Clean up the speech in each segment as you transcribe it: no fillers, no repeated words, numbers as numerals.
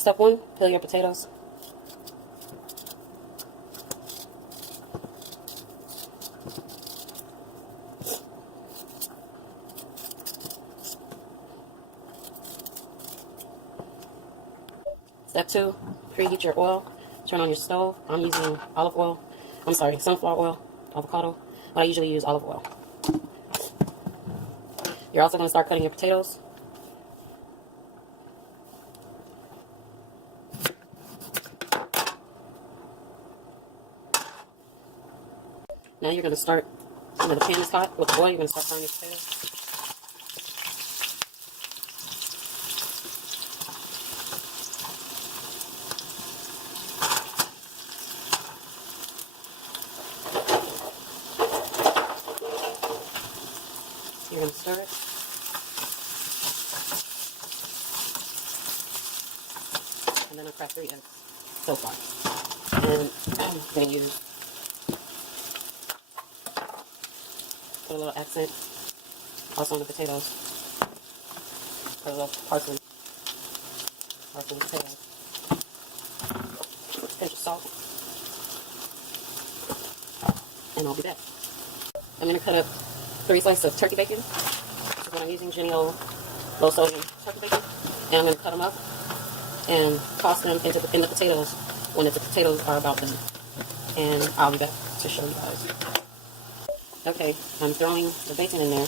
Step 1, peel your potatoes. Step 2, preheat your oil. Turn on your stove. I'm using olive oil. I'm sorry, sunflower oil, avocado, but I usually use olive oil. You're also going to start cutting your potatoes. Now you're going to start, when the pan is hot with the oil, you're going to start frying your potatoes. You're going to stir it. And then I cracked 3 eggs so far. And I'm going to use, put a little accent also on the potatoes. Put a little parsley potatoes. Pinch of salt. And I'll be back. I'm going to cut up 3 slices of turkey bacon. This is what I'm using, Jenny O low sodium turkey bacon. And I'm going to cut them up and toss them in the potatoes when the potatoes are about done. And I'll be back to show you guys. Okay, I'm throwing the bacon in there.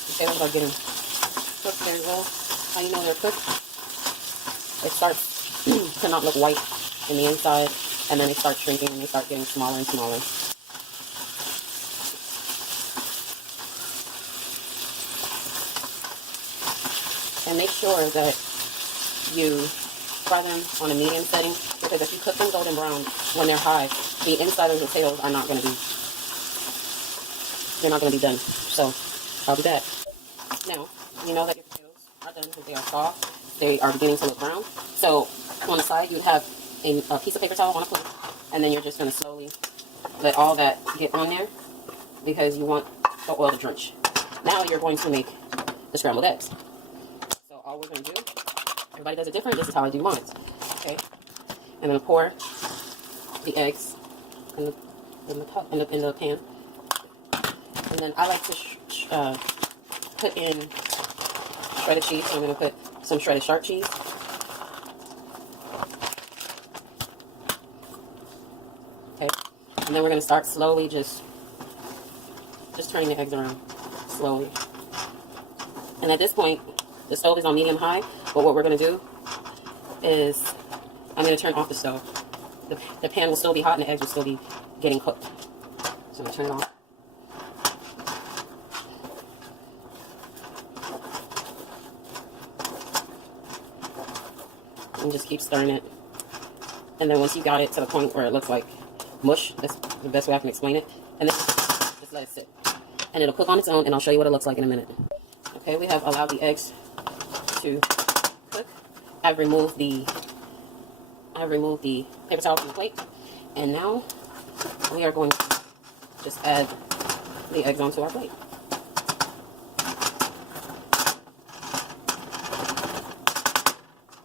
The potatoes are getting cooked very well. How you know they're cooked? It starts to not look white in the inside, and then they start shrinking and they start getting smaller and smaller. And make sure that you fry them on a medium setting, because if you cook them golden brown when they're high, the inside of the potatoes are not going to be, they're not going to be done. So I'll do that. Now, you know that your potatoes are done because they are soft. They are beginning to look brown. So on the side, you would have a piece of paper towel on a plate, and then you're just going to slowly let all that get on there because you want the oil to drench. Now you're going to make the scrambled eggs. So all we're going to do, everybody does it different. This is how I do mine. Okay, and then pour the eggs in the pan, and then I like to put in shredded cheese. So I'm going to put some shredded sharp cheese. Okay, and then we're going to start slowly, just turning the eggs around slowly. And at this point, the stove is on medium high, but what we're going to do is I'm going to turn off the stove. The pan will still be hot and the eggs will still be getting cooked. So I'm going to turn it off. And just keep stirring it. And then once you got it to the point where it looks like mush, that's the best way I can explain it, and then just let it sit. And it'll cook on its own, and I'll show you what it looks like in a minute. Okay, we have allowed the eggs to cook. I've removed the paper towel from the plate, and now we are going to just add the eggs onto our plate.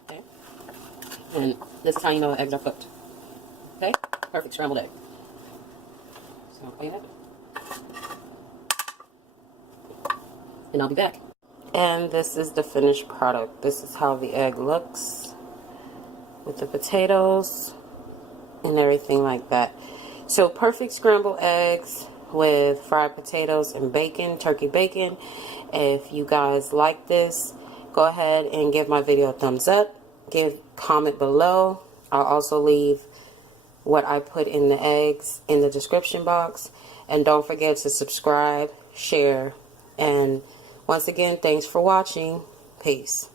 Okay, and this is how you know the eggs are cooked. Okay, perfect scrambled egg. So I'll clean it, and I'll be back. And this is the finished product. This is how the egg looks with the potatoes and everything like that. So perfect scrambled eggs with fried potatoes and bacon, turkey bacon. If you guys like this, go ahead and give my video a thumbs up. Comment below. I'll also leave what I put in the eggs in the description box. And don't forget to subscribe, share, and once again, thanks for watching. Peace.